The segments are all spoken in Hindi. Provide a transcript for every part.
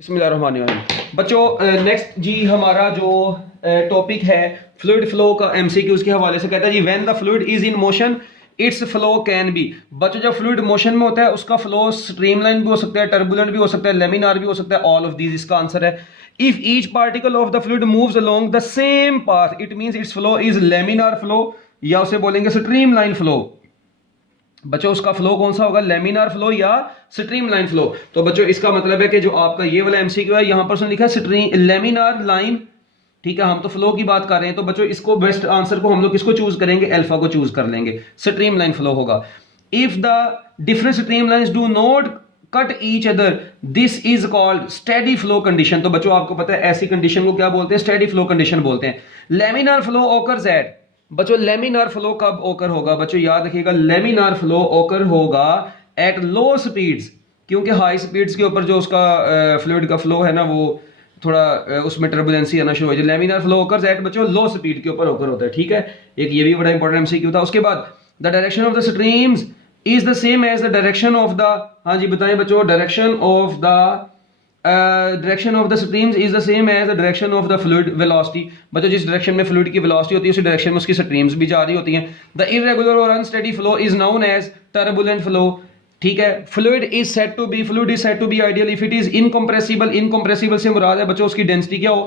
बिस्मिल्लाहिर्रहमानिर्रहीम। बच्चों नेक्स्ट जी हमारा जो टॉपिक है फ्लूइड फ्लो का एमसीक्यूज के हवाले से कहता है जी when the fluid is in motion its flow can be. बच्चों जब फ्लूइड मोशन में होता है उसका फ्लो स्ट्रीमलाइन भी हो सकता है, टर्बुलेंट भी हो सकता है, लेमिनार भी हो सकता है, ऑल ऑफ दीज इसका आंसर है। If each particle of the fluid moves along the same path it means it's flow is laminar flow या उसे बोलेंगे स्ट्रीमलाइन फ्लो। बच्चों उसका फ्लो कौन सा होगा, लेमिनार फ्लो या स्ट्रीमलाइन फ्लो। तो बच्चों इसका मतलब है कि जो आपका ये वाला एमसीक्यू है यहां पर उसने लिखा है लेमिनार लाइन, ठीक है, हम तो फ्लो की बात कर रहे हैं। तो बच्चों इसको बेस्ट आंसर को हम लोग किसको चूज करेंगे, अल्फा को चूज कर लेंगे, स्ट्रीमलाइन फ्लो होगा। If the different streamlines do not cut each other this is called steady flow condition. तो बच्चों आपको पता है ऐसी कंडीशन को क्या बोलते हैं, स्टेडी फ्लो कंडीशन बोलते हैं। लेमिनार फ्लो ऑकर्स एट, बच्चों लेमिनार फ्लो कब ओकर होगा, बच्चों याद रखिएगा लेमिनार फ्लो ओकर होगा एट लो स्पीड्स, क्योंकि हाई स्पीड्स के ऊपर जो उसका फ्लूइड का फ्लो है ना वो थोड़ा उसमें टर्बुलेंसी आना शुरू हो जाए। लेमिनार फ्लो ओकर्स एट बच्चों लो स्पीड के ऊपर ओकर होता है, ठीक है। एक ये भी बड़ा इंपॉर्टेंट एमसीक्यू था। उसके बाद the direction of the streams is the same as the direction of the, हाँ जी बताएं बच्चों, direction of the direction of the streams is the same as the direction of the fluid velocity. बच्चों जिस डायरेक्शन में फ्लूइड की वेलोसिटी होती है उसी डायरेक्शन में उसकी स्ट्रीम्स भी जा रही होती हैं। द इर्रेगुलर और unsteady flow is known as turbulent flow, ठीक है। Fluid is said to be ideal if it is incompressible. Incompressible से मुराद है बच्चों उसकी डेंसिटी क्या हो,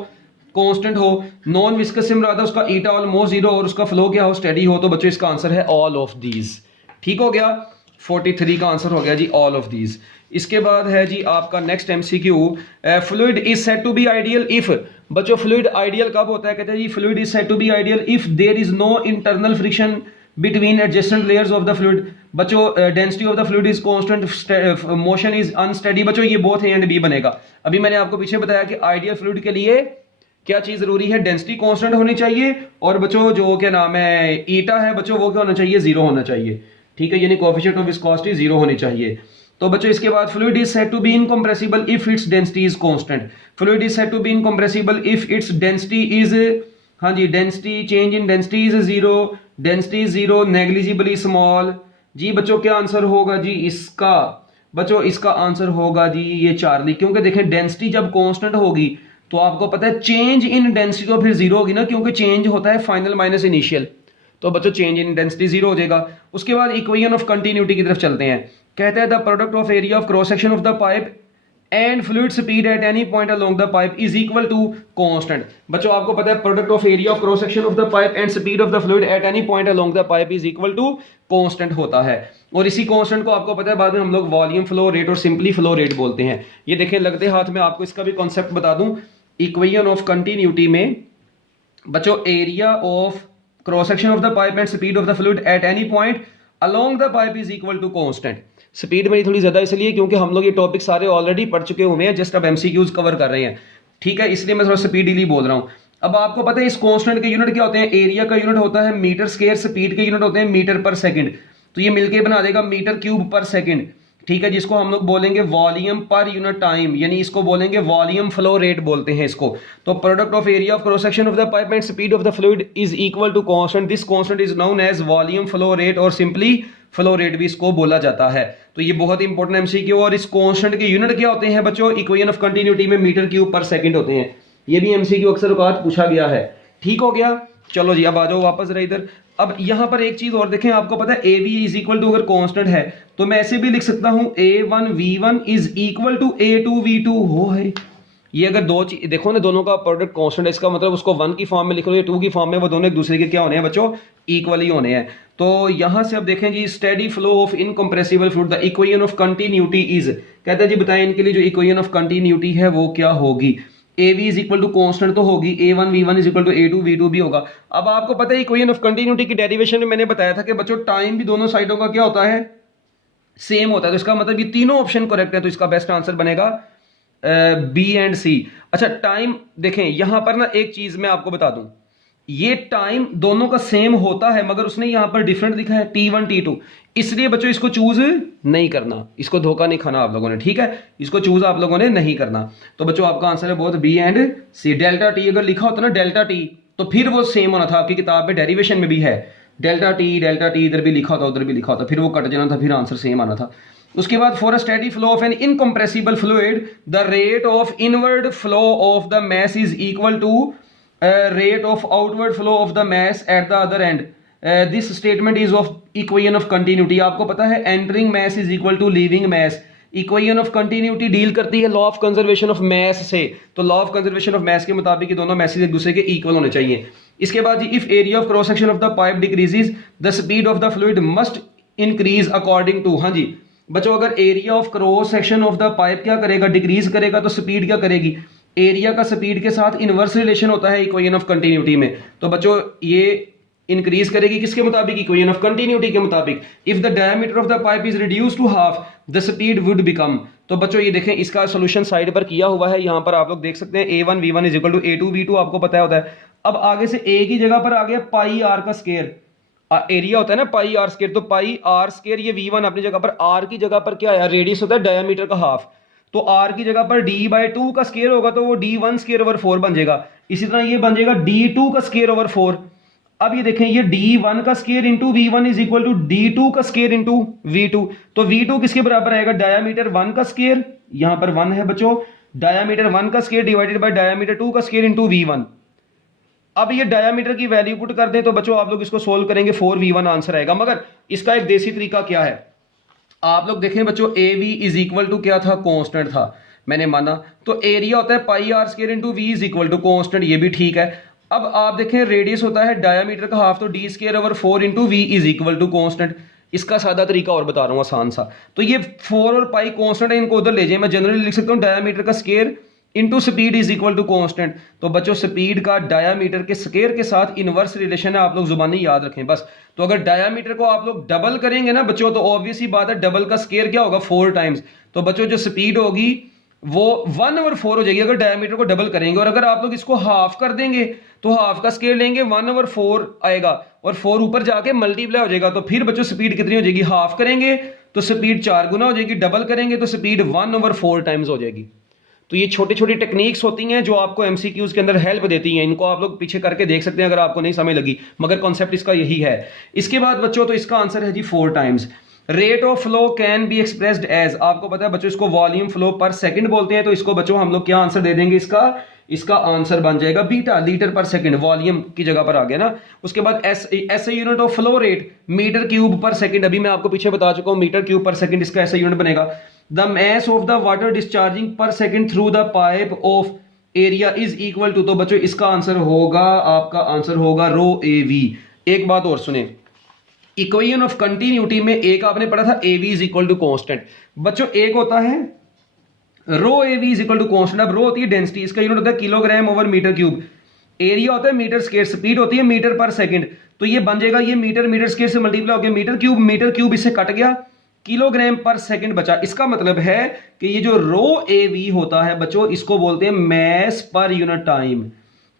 कांस्टेंट हो। नॉन विस्कस से मुराद है उसका ईटा ऑलमोस्ट जीरो और उसका फ्लो क्या हो, स्टेडी हो। तो बच्चों इसका आंसर है ऑल ऑफ दीज, ठीक हो गया। 43 का आंसर हो गया जी ऑल ऑफ दीज। इसके बाद है जी आपका next MCQ, fluid is said to be ideal if. बच्चों फ्लूइड आइडियल कब होता है, कहते हैं जी fluid is said to be ideal if there is no internal friction between adjacent layers of the fluid. बच्चों density of the fluid is constant, motion is unsteady. बच्चों ये बोथ ए एंड बी बनेगा। अभी मैंने आपको पीछे बताया कि आइडियल फ्लूइड के लिए क्या चीज जरूरी है, डेंसिटी कांस्टेंट होनी चाहिए और बच्चों जो क्या नाम है ईटा है बच्चों वो क्या होना चाहिए, जीरो होना चाहिए, ठीक है, यानी कोएफिशिएंट ऑफ विस्कोसिटी जीरो होनी चाहिए। तो बच्चों इसके बाद fluid is said to be incompressible if its density is constant. Fluid is said to be incompressible if its density is, हाँ जी, density change in density is zero, density zero, negligibly small. जी बच्चों क्या आंसर होगा जी इसका, बच्चों इसका आंसर होगा जी ये चार्ली, क्योंकि देखें डेंसिटी जब कांस्टेंट होगी तो आपको पता है चेंज इन डेंसिटी तो फिर जीरो होगी ना, क्योंकि चेंज होता है फाइनल माइनस इनिशियल। तो बच्चों चेंज इन डेंसिटी जीरो हो जाएगा। उसके बाद इक्वेशन ऑफ कंटिन्यूटी की तरफ चलते हैं। कहता है the product of area of cross section of the pipe and fluid speed at any point along the pipe is equal to constant. बच्चों आपको पता है product of area of cross section of the pipe and speed of the fluid at any point along the pipe is equal to constant होता है। और इसी कांस्टेंट को आपको पता है बाद में हम लोग वॉल्यूम फ्लो रेट और सिंपली फ्लो रेट बोलते हैं। ये देखें लगते हाथ में आपको इसका भी कॉन्सेप्ट बता दूं। इक्वेशन ऑफ कंटिन्यूटी में बच्चों area of cross section of the pipe and speed of the fluid at any point along the pipe is equal to constant. Speed मेरी थोड़ी ज्यादा इसलिए क्योंकि हम लोग ये टॉपिक सारे ऑलरेडी पढ़ चुके हुए हैं, जस्ट अब एमसीक्यूज कवर कर रहे हैं, ठीक है, इसलिए मैं थोड़ा स्पीडीली बोल रहा हूं। अब आपको पता है इस कांस्टेंट के यूनिट क्या होते हैं, एरिया का यूनिट होता है मीटर स्क्वायर, स्पीड के यूनिट होते हैं मीटर पर सेकंड। तो ये मिलके बना देगा मीटर क्यूब पर सेकंड, ठीक है, जिसको हम लोग बोलेंगे वॉल्यूम पर यूनिट टाइम, यानी इसको बोलेंगे वॉल्यूम फ्लो रेट बोलते हैं इसको। तो product of area of cross section of the pipe and speed of the fluid is equal to constant. This constant is known as volume flow rate और सिंपली फ्लो रेट भी इसको बोला जाता है। तो ये बहुत इंपॉर्टेंट एमसीक्यू। और इस कांस्टेंट के यूनिट क्या होते हैं बच्चों, इक्वेशन ऑफ कंटिन्यूटी में मीटर क्यूब पर सेकंड होते हैं। ये भी एमसीक्यू अक्सर औकात पूछा गया है, ठीक हो गया। चलो जी अब आ जाओ वापस रहे इधर। अब यहां पर एक चीज और देखें, आपको पता है A V is equal to अगर कांस्टेंट है तो मैं ऐसे भी लिख सकता हूं A1V1 is equal to A2V2 हो है। ये अगर दो चीज देखो ना, दोनों का प्रोडक्ट कांस्टेंट है, इसका मतलब उसको 1 की फॉर्म में लिख लो या 2 की फॉर्म में, वो दोनों एक दूसरे के क्या होने हैं बच्चों, इक्वल ही होने हैं। तो यहां से अब देखें जी steady flow of incompressible fluid the equation of continuity is, कहते हैं जी बताएं इनके लिए जो इक्वेशन ऑफ कंटिन्यूटी है वो क्या होगी। A V is equal to constant तो होगी, A1V1 is equal to A2V2 भी होगा। अब आपको पता है इक्वेशन ऑफ कंटिन्यूटी की डेरिवेशन में मैंने बताया था कि बच्चों टाइम भी दोनों साइडों का क्या होता है, सेम होता है। तो इसका मतलब ये तीनों ऑप्शन करेक्ट है, तो इसका बेस्ट आंसर बनेगा बी एंड सी। अच्छा टाइम देखें यहां पर ना एक चीज मैं आपको बता दूं, ये टाइम दोनों का सेम होता है मगर उसने यहां पर डिफरेंट लिखा है T1 T2, इसलिए बच्चों इसको चूज नहीं करना, इसको धोखा नहीं खाना आप लोगों ने, ठीक है, इसको चूज आप लोगों ने नहीं करना। तो बच्चों आपका आंसर है बहुत B and C. Delta T अगर लिखा होता ना डेल्टा टी तो फिर वो सेम होना था, आपकी किताब में डेरिवेशन में भी है डेल्टा टी इधर भी लिखा होता उधर भी लिखा होता, फिर वो कट जाना था, फिर आंसर सेम आना था। उसके बाद for a steady flow of an incompressible fluid the rate of inward flow of the mass is equal to rate of outward flow of the mass at the other end. This statement is of equation of continuity. आपको पता है entering mass is equal to leaving mass. Equation of continuity deal करती है law of conservation of mass से, तो law of conservation of mass के मुताबिक ये दोनों मैसेज एक दूसरे के इक्वल होने चाहिए। इसके बाद if area of cross section of the pipe decreases the speed of the fluid must increase according to. हाँ जी बच्चों, अगर area of cross section of the pipe क्या करेगा, डिक्रीज करेगा, तो स्पीड क्या करेगी, एरिया का स्पीड के साथ इनवर्स रिलेशन होता है इक्वेशन ऑफ कंटिन्यूटी में। तो बच्चों ये इंक्रीज करेगी किसके मुताबिक, इक्वेशन ऑफ कंटिन्यूटी के मुताबिक। If the diameter of the pipe is reduce to half the speed would become. तो बच्चों ये देखें इसका सॉल्यूशन साइड पर किया हुआ है, यहाँ पर आप लोग देख सकते हैं a1 v1 is equal to a2 v2 आपको पता होता है। अब आगे से a की जगह पर आ गया पाई आर का स्केयर, एरिया होता है ना पाई आर स्केयर, तो पाई आर स्केयर ये v1 अपनी जगह पर, r की जगह पर क्या है, रेडियस होता है डायमीटर का हाफ, तो r की जगह पर d/2 का स्केयर होगा तो वो d1 स्केयर ओवर 4 बन जाएगा। इसी तरह ये बन जाएगा d2 का स्केयर ओवर 4। अब ये देखें ये d1 का square into v1 is equal to d2 का स्केयर इंटू v2। तो v2 किसके बराबर आएगा, डायामीटर 1 का स्केयर, यहां पर 1 है बच्चों, डायामीटर 1 का स्केयर डिवाइडेड बाय डायामीटर 2 का स्केयर इंटू v1। अब ये डायामीटर की वैल्यू पुट कर दें तो बच्चों आप लोग इसको सोल्व करेंगे 4v1 आंसर आएगा। मगर इसका एक देसी तरीका क्या है, आप लोग देखें बच्चों av इज इक्वल टू क्या था, कांस्टेंट था, मैंने माना, तो एरिया होता है pi r square into v is equal to constant, ये भी ठीक है। अब आप देखें रेडियस होता है डायामीटर का हाफ, तो d square over 4 into V is equal to constant. इसका सादा तरीका और बता रहा हूँ आसान सा, तो ये 4 और पाई कांस्टेंट है, इनको उधर ले जाए, मैं जनरली लिख सकता हूँ डायामीटर का square into speed is equal to constant. तो बच्चों स्पीड का डायामीटर के स्केयर के साथ इनवर्स रिलेशन है, आप लोग जुबानी याद रखें बस। तो अगर डायामीटर को आप लोग डबल करेंगे ना बच्चों, तो ऑब्वियस ही बात है डबल का स्केयर क्या होगा, 4 टाइम्स। तो बच्चों जो स्पीड होगी वो 1/4 हो जाएगी अगर डायमीटर को डबल करेंगे। और अगर आप लोग इसको हाफ कर देंगे तो हाफ का स्केयर लेंगे 1/4 आएगा, और 4 ऊपर जाके मल्टीप्लाई हो जाएगा। तो फिर बच्चों स्पीड कितनी हो जाएगी, हाफ करेंगे तो स्पीड 4 गुना हो जाएगी, डबल करेंगे तो स्पीड 1/4 टाइम्स हो जाएगी। तो ये छोटी छोटी टेक्निक्स होती हैं जो आपको एमसीक्यूज के अंदर हेल्प देती हैं, इनको आप लोग पीछे करके देख सकते हैं अगर आपको नहीं समझ लगी, मगर कॉन्सेप्ट इसका यही है। इसके बाद बच्चों तो इसका आंसर है जी 4 times. Rate of flow can be expressed as, आपको पता है बच्चों इसको वॉल्यूम फ्लो पर सेकंड बोलते हैं, तो इसको बच्चों हम लोग क्या आंसर दे देंगे, इसका आंसर बन जाएगा बीटा, लीटर पर सेकंड, वॉल्यूम की जगह पर आ गया ना। उसके बाद S unit of flow rate metre cube पर सेकंड, अभी मैं आपको पीछे बता चुका हूं मीटर क्यूब पर सेकंड इसका ऐसा यूनिट बनेगा। The mass of the water discharging per second through the pipe of area is equal to, तो बच्चों इसका आंसर होगा, आपका आंसर होगा रो ए वी। एक बात और सुने, इक्वेशन ऑफ कंटिन्यूटी में एक आपने पढ़ा था A V is equal to constant, बच्चों एक होता है rho A V is equal to constant. अब रो होती है डेंसिटी, इसका यूनिट होता है kilogram over metre cube, area होता है मीटर स्क्वायर, स्पीड होती है मीटर पर सेकंड, तो ये बन जाएगा ये मीटर स्क्वायर से मल्टीप्लाई हो गया मीटर क्यूब इससे कट गया, किलोग्राम पर सेकंड बचा। इसका मतलब है कि ये जो रो ए वी होता है बच्चों इसको बोलते हैं मैस पर यूनिट टाइम।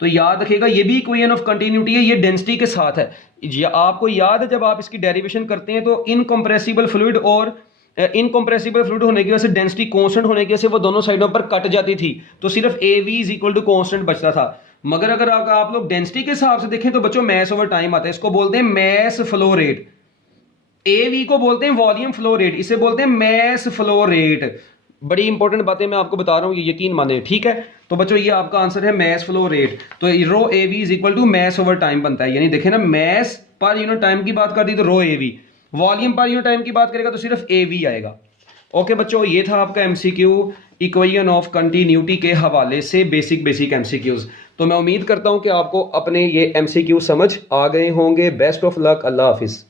तो याद रखिएगा ये भी इक्वेशन ऑफ कंटिन्यूटी है, ये डेंसिटी के साथ है। आपको याद है जब आप इसकी डेरिवेशन करते हैं तो इनकम्प्रेसिबल फ्लूइड और इनकम्प्रेसिबल फ्लूइड होने की वजह से डेंसिटी कांस्टेंट होने की वजह से वो दोनों साइडों पर कट जाती थी, तो सिर्फ A V is equal to constant बचता था। मगर अगर आप लोग डेंसिटी के हिसाब से देखें तो बच्चों मैस ओवर टाइम आता है, इसको बोलते हैं mass flow rate. A V को बोलते हैं वॉल्यूम फ्लो रेट, इसे बोलते हैं मैस फ्लो रेट। बड़ी इंपॉर्टेंट बातें मैं आपको बता रहा हूं, ये यकीन माने, ठीक है। तो बच्चों ये आपका आंसर है मैस फ्लो रेट। तो rho A V is equal to mass over time बनता है, यानी देखें ना मैस पर यूनिट टाइम की बात कर दी तो rho A V, volume per unit time की बात करेगा तो सिर्फ ए वी आएगा। ओके बच्चों, ये था आपका एमसीक्यू इक्वेशन ऑफ कंटिन्यूटी के हवाले से बेसिक एमसीक्यूज। तो मैं उम्मीद करता हूं कि आपको अपने ये एमसीक्यू समझ आ गए होंगे। Best of luck, Allah Hafiz.